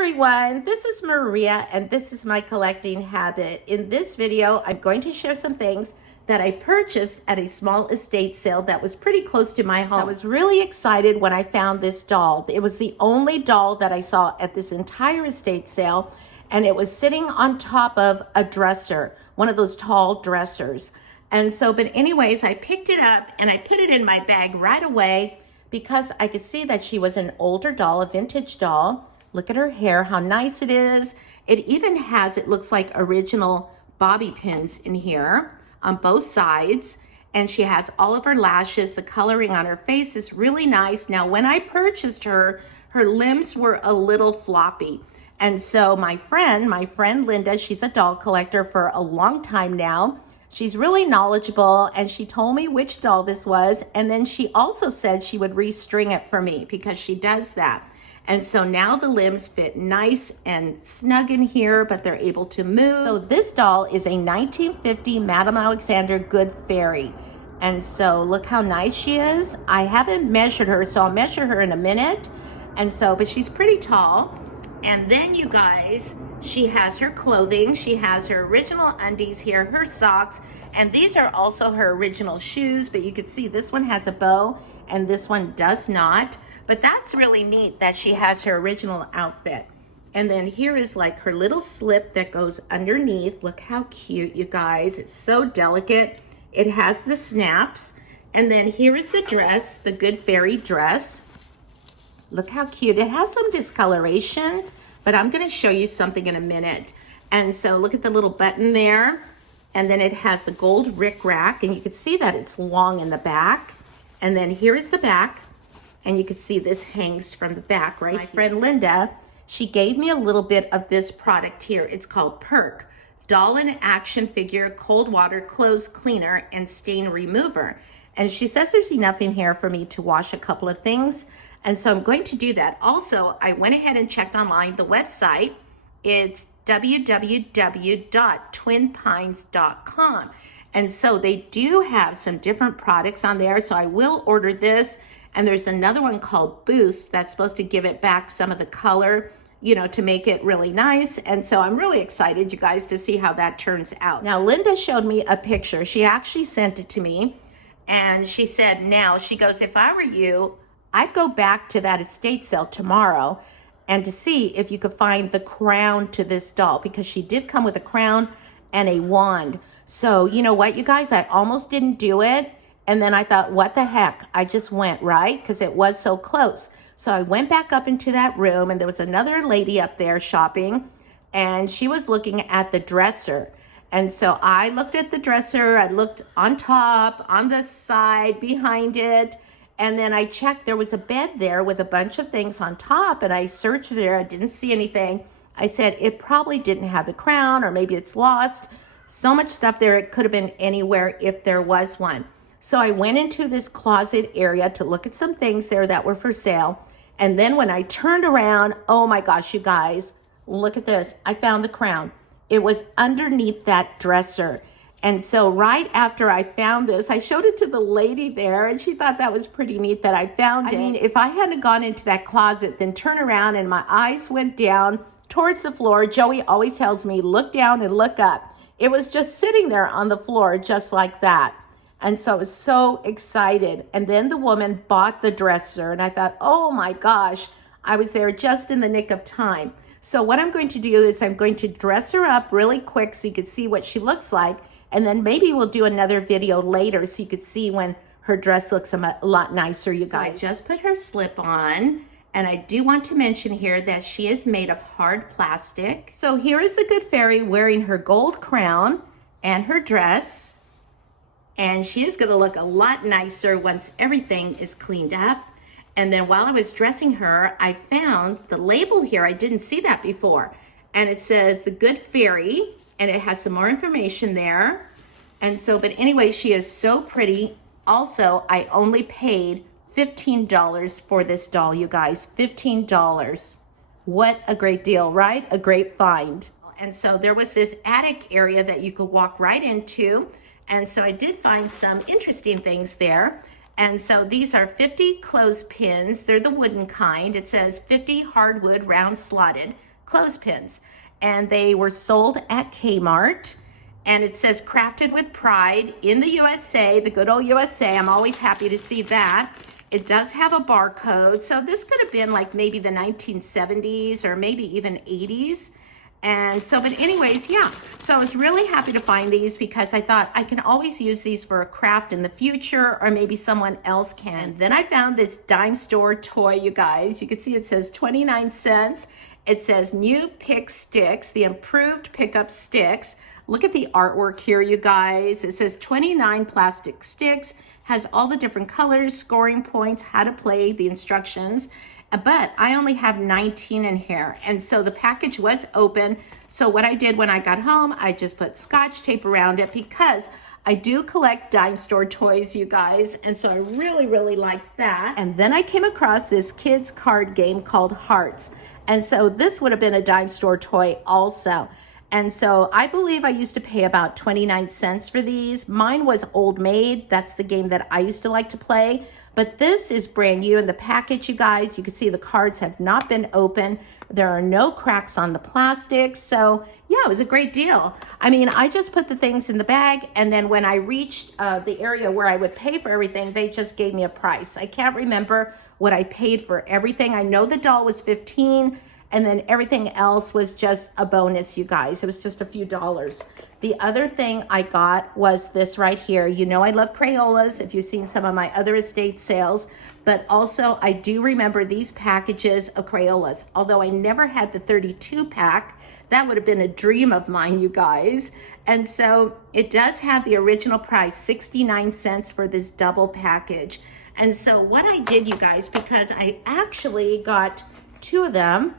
everyone, this is Maria and this is my collecting habit. In this video, I'm going to share some things that I purchased at a small estate sale that was pretty close to my home. So I was really excited when I found this doll. It was the only doll that I saw at this entire estate sale, and it was sitting on top of a dresser, one of those tall dressers. And so, but anyways, I picked it up and I put it in my bag right away because I could see that she was an older doll, a vintage doll. Look at her hair, how nice it is. It even has, it looks like original bobby pins in here on both sides. And she has all of her lashes. The coloring on her face is really nice. Now, when I purchased her, her limbs were a little floppy. And so my friend Linda, she's a doll collector for a long time now. She's really knowledgeable, and she told me which doll this was. And then she also said she would restring it for me because she does that. And so now the limbs fit nice and snug in here, but they're able to move. So this doll is a 1950 Madame Alexander Good Fairy. And so look how nice she is. I haven't measured her, so I'll measure her in a minute. And so, but she's pretty tall. And then you guys, she has her clothing. She has her original undies here, her socks, and these are also her original shoes, but you can see this one has a bow and this one does not. But that's really neat that she has her original outfit. And then here is like her little slip that goes underneath. Look how cute, you guys. It's so delicate. It has the snaps. And then here is the dress, the Good Fairy dress. Look how cute. It has some discoloration, but I'm going to show you something in a minute. And so look at the little button there. And then it has the gold rickrack, and you can see that it's long in the back. And then here is the back. And you can see this hangs from the back right here. My friend Linda, she gave me a little bit of this product here. It's called Perk, Doll and Action Figure Cold Water Clothes Cleaner and Stain Remover. And she says there's enough in here for me to wash a couple of things. And so I'm going to do that. Also, I went ahead and checked online the website. It's www.twinpines.com. And so they do have some different products on there. So I will order this. And there's another one called Boost that's supposed to give it back some of the color, you know, to make it really nice. And so I'm really excited, you guys, to see how that turns out. Now, Linda showed me a picture. She actually sent it to me. And she said, now, she goes, if I were you, I'd go back to that estate sale tomorrow and to see if you could find the crown to this doll, because she did come with a crown and a wand. So you know what, you guys, I almost didn't do it. And then I thought, what the heck? I just went, right? Because it was so close. So I went back up into that room, and there was another lady up there shopping, and she was looking at the dresser. And so I looked at the dresser. I looked on top, on the side, behind it. And then I checked, there was a bed there with a bunch of things on top, and I searched there. I didn't see anything. I said, it probably didn't have the crown, or maybe it's lost. So much stuff there, it could have been anywhere if there was one. So I went into this closet area to look at some things there that were for sale. And then when I turned around, oh my gosh, you guys, look at this. I found the crown. It was underneath that dresser. And so right after I found this, I showed it to the lady there, and she thought that was pretty neat that I found it. I mean, if I hadn't gone into that closet, then turn around and my eyes went down towards the floor. Joey always tells me, look down and look up. It was just sitting there on the floor just like that. And so I was so excited. And then the woman bought the dresser, and I thought, oh my gosh, I was there just in the nick of time. So what I'm going to do is I'm going to dress her up really quick so you can see what she looks like. And then maybe we'll do another video later so you could see when her dress looks a lot nicer, you guys. So I just put her slip on. And I do want to mention here that she is made of hard plastic. So here is the Good Fairy wearing her gold crown and her dress. And she is going to look a lot nicer once everything is cleaned up. And then while I was dressing her, I found the label here. I didn't see that before. And it says the Good Fairy, and it has some more information there. And so, but anyway, she is so pretty. Also, I only paid $15 for this doll, you guys. $15. What a great deal, right? A great find. And so there was this attic area that you could walk right into. And so I did find some interesting things there. And so these are 50 clothespins. They're the wooden kind. It says 50 hardwood round slotted clothespins. And they were sold at Kmart. And it says crafted with pride in the USA, the good old USA. I'm always happy to see that. It does have a barcode. So this could have been like maybe the 1970s or maybe even 80s. And so, but anyways, yeah. So I was really happy to find these because I thought I can always use these for a craft in the future, or maybe someone else can. Then I found this dime store toy, you guys. You can see it says 29 cents. It says new pick sticks, the improved pickup sticks. Look at the artwork here, you guys. It says 29 plastic sticks, has all the different colors, scoring points, how to play, the instructions. But I only have 19 in here. And so the package was open. So what I did when I got home, I just put Scotch tape around it because I do collect dime store toys, you guys. And so I really, really like that. And then I came across this kids card game called Hearts. And so this would have been a dime store toy also. And so I believe I used to pay about 29 cents for these. Mine was Old Maid. That's the game that I used to like to play. But this is brand new in the package, you guys. You can see the cards have not been opened. There are no cracks on the plastic. So yeah, it was a great deal. I mean, I just put the things in the bag, and then when I reached the area where I would pay for everything, they just gave me a price. I can't remember what I paid for everything. I know the doll was $15, and then everything else was just a bonus, you guys. It was just a few dollars. The other thing I got was this right here. You know I love Crayolas if you've seen some of my other estate sales, but also I do remember these packages of Crayolas. Although I never had the 32 pack, that would have been a dream of mine, you guys. And so it does have the original price, 69 cents for this double package. And so what I did, you guys, because I actually got 2 of them,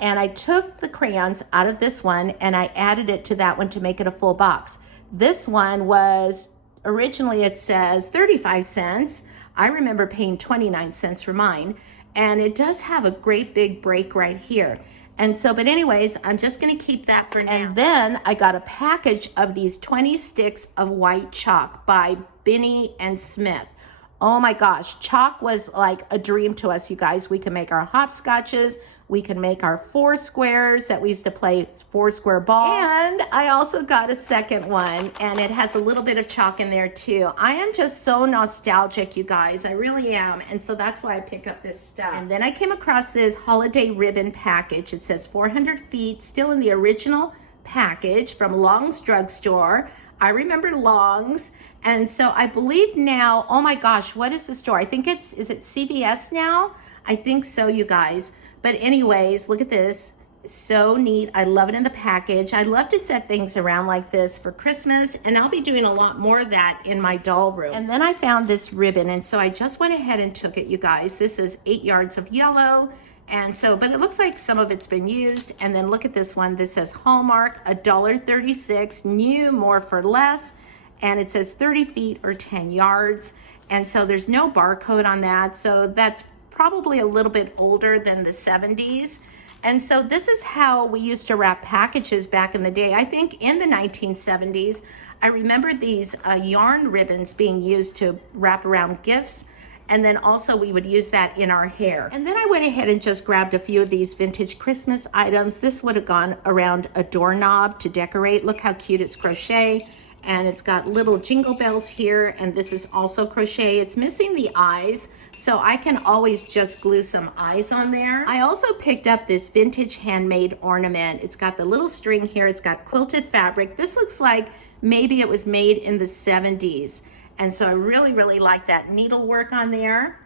and I took the crayons out of this one and I added it to that one to make it a full box. This one was, originally it says 35 cents. I remember paying 29 cents for mine. And it does have a great big break right here. And so, but anyways, I'm just gonna keep that for now. And then I got a package of these 20 sticks of white chalk by Binney and Smith. Oh my gosh, chalk was like a dream to us, you guys. We can make our hopscotches. We can make our 4 squares that we used to play 4 square ball. And I also got a second one, and it has a little bit of chalk in there too. I am just so nostalgic, you guys. I really am. And so that's why I pick up this stuff. And then I came across this holiday ribbon package. It says 400 feet, still in the original package from Long's Drugstore. I remember Long's. And so I believe now, oh my gosh, what is the store? I think is it CVS now? I think so, you guys. But anyways, look at this. It's so neat. I love it in the package. I love to set things around like this for Christmas, and I'll be doing a lot more of that in my doll room. And then I found this ribbon, and so I just went ahead and took it, you guys. This is 8 yards of yellow. And so, but it looks like some of it's been used. And then look at this one. This says Hallmark, $1.36, new, more for less. And it says 30 feet or 10 yards. And so there's no barcode on that. So that's probably a little bit older than the 70s. And so this is how we used to wrap packages back in the day. I think in the 1970s, I remember these yarn ribbons being used to wrap around gifts. And then also we would use that in our hair. And then I went ahead and just grabbed a few of these vintage Christmas items. This would have gone around a doorknob to decorate. Look how cute it's crochet. And it's got little jingle bells here. And this is also crochet. It's missing the eyes, so I can always just glue some eyes on there. I also picked up this vintage handmade ornament. It's got the little string here. It's got quilted fabric. This looks like maybe it was made in the 70s. And so I really, really like that needlework on there.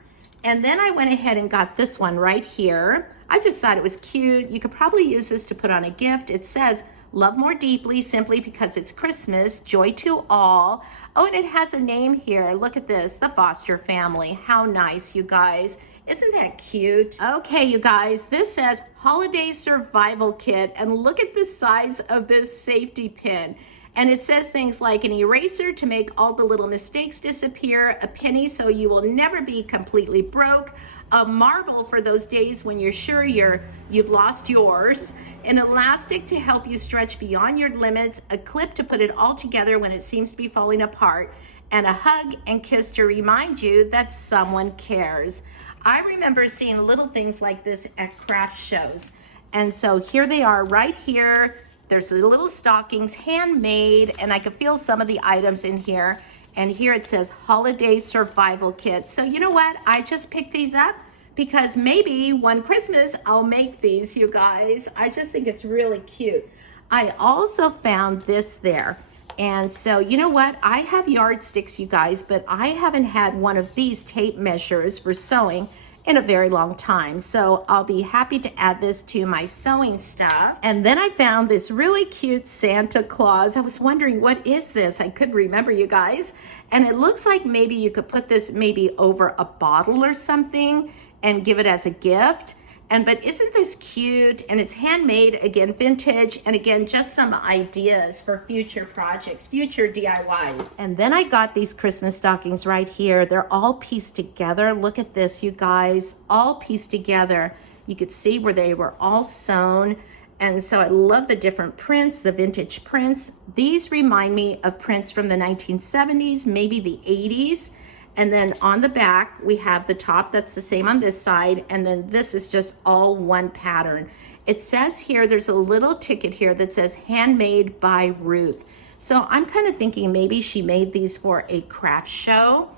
And then I went ahead and got this one right here. I just thought it was cute. You could probably use this to put on a gift. It says, "Love more deeply, simply because it's Christmas, joy to all." Oh, and it has a name here. Look at this, the Foster family. How nice, you guys. Isn't that cute? Okay, you guys, this says Holiday Survival Kit, and look at the size of this safety pin. And it says things like an eraser to make all the little mistakes disappear, a penny so you will never be completely broke, a marble for those days when you're sure you've lost yours, an elastic to help you stretch beyond your limits, a clip to put it all together when it seems to be falling apart, and a hug and kiss to remind you that someone cares. I remember seeing little things like this at craft shows. And so here they are right here. There's the little stockings, handmade, and I could feel some of the items in here. And here it says holiday survival kit. So you know what? I just picked these up because maybe one Christmas I'll make these, you guys. I just think it's really cute. I also found this there. And so, you know what? I have yardsticks, you guys, but I haven't had one of these tape measures for sewing in a very long time. So I'll be happy to add this to my sewing stuff. And then I found this really cute Santa Claus. I was wondering, what is this? I couldn't remember, you guys. And it looks like maybe you could put this maybe over a bottle or something and give it as a gift. But isn't this cute? And it's handmade, again, vintage, and again, just some ideas for future projects, future DIYs. And then I got these Christmas stockings right here. They're all pieced together. Look at this, you guys, all pieced together. You could see where they were all sewn. And so I love the different prints, the vintage prints. These remind me of prints from the 1970s, maybe the 80s. And then on the back, we have the top that's the same on this side. And then this is just all one pattern. It says here, there's a little ticket here that says handmade by Ruth. So I'm kind of thinking maybe she made these for a craft show.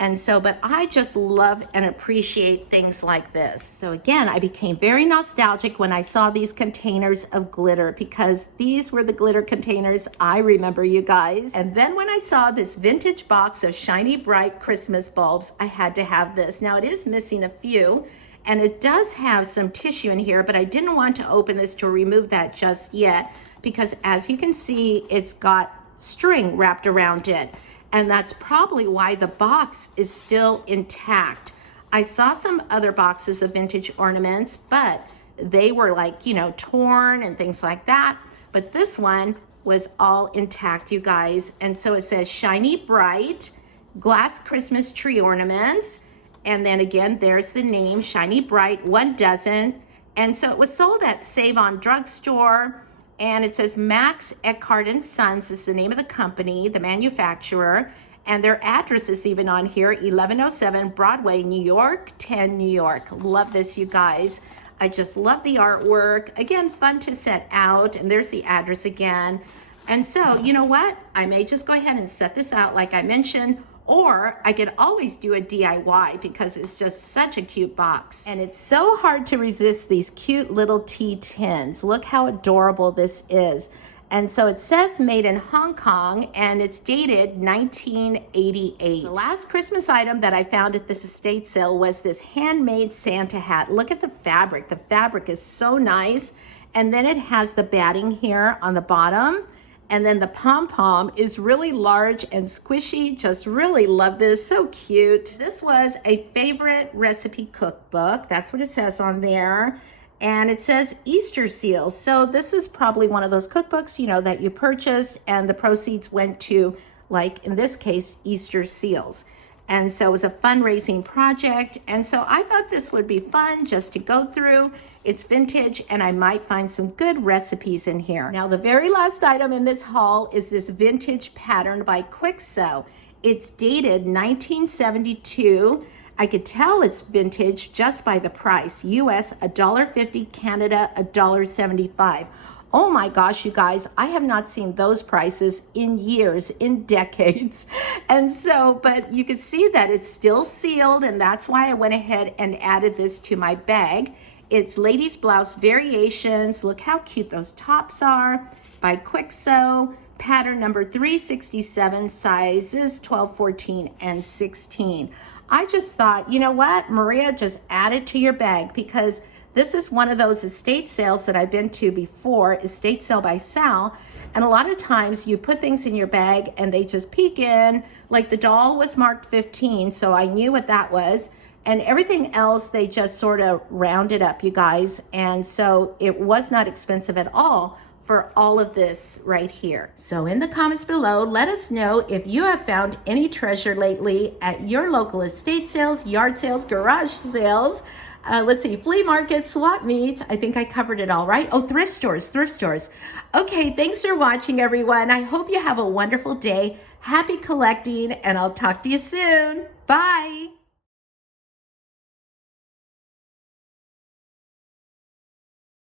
And so, but I just love and appreciate things like this. So again, I became very nostalgic when I saw these containers of glitter because these were the glitter containers I remember, you guys. And then when I saw this vintage box of shiny bright Christmas bulbs, I had to have this. Now it is missing a few and it does have some tissue in here, but I didn't want to open this to remove that just yet because as you can see, it's got string wrapped around it. And that's probably why the box is still intact. I saw some other boxes of vintage ornaments, but they were like, you know, torn and things like that. But this one was all intact, you guys. And so it says shiny bright glass Christmas tree ornaments. And then again, there's the name, Shiny Bright, 1 dozen. And so it was sold at Save On Drugstore. And it says Max Eckhart and Sons is the name of the company, the manufacturer, and their address is even on here, 1107 Broadway, New York, 10 New York. Love this, you guys. I just love the artwork. Again, fun to set out, and there's the address again. And so, you know what? I may just go ahead and set this out like I mentioned, or I could always do a DIY because it's just such a cute box. And it's so hard to resist these cute little tea tins. Look how adorable this is. And so it says made in Hong Kong and it's dated 1988. The last Christmas item that I found at this estate sale was this handmade Santa hat. Look at the fabric. The fabric is so nice. And then it has the batting here on the bottom. And then the pom-pom is really large and squishy. Just really love this, so cute. This was a favorite recipe cookbook. That's what it says on there. And it says Easter seals. So this is probably one of those cookbooks, you know, that you purchased and the proceeds went to, like in this case, Easter seals. And so it was a fundraising project. And so I thought this would be fun just to go through. It's vintage and I might find some good recipes in here. Now, the very last item in this haul is this vintage pattern by Quick Sew. It's dated 1972. I could tell it's vintage just by the price. US $1.50, Canada $1.75. Oh my gosh, you guys, I have not seen those prices in years, in decades. And so, but you can see that it's still sealed, and that's why I went ahead and added this to my bag. It's ladies blouse variations. Look how cute those tops are by Quick Sew. Pattern number 367, sizes 12, 14, and 16. I just thought, you know what, Maria, just add it to your bag because this is one of those estate sales that I've been to before, Estate Sale by Sal. And a lot of times you put things in your bag and they just peek in. Like the doll was marked 15, so I knew what that was. And everything else, they just sort of rounded up, you guys. And so it was not expensive at all for all of this right here. So in the comments below, let us know if you have found any treasure lately at your local estate sales, yard sales, garage sales. Let's see, flea markets, swap meets. I think I covered it all, right? Oh, thrift stores. Okay, thanks for watching, everyone. I hope you have a wonderful day. Happy collecting, and I'll talk to you soon. Bye.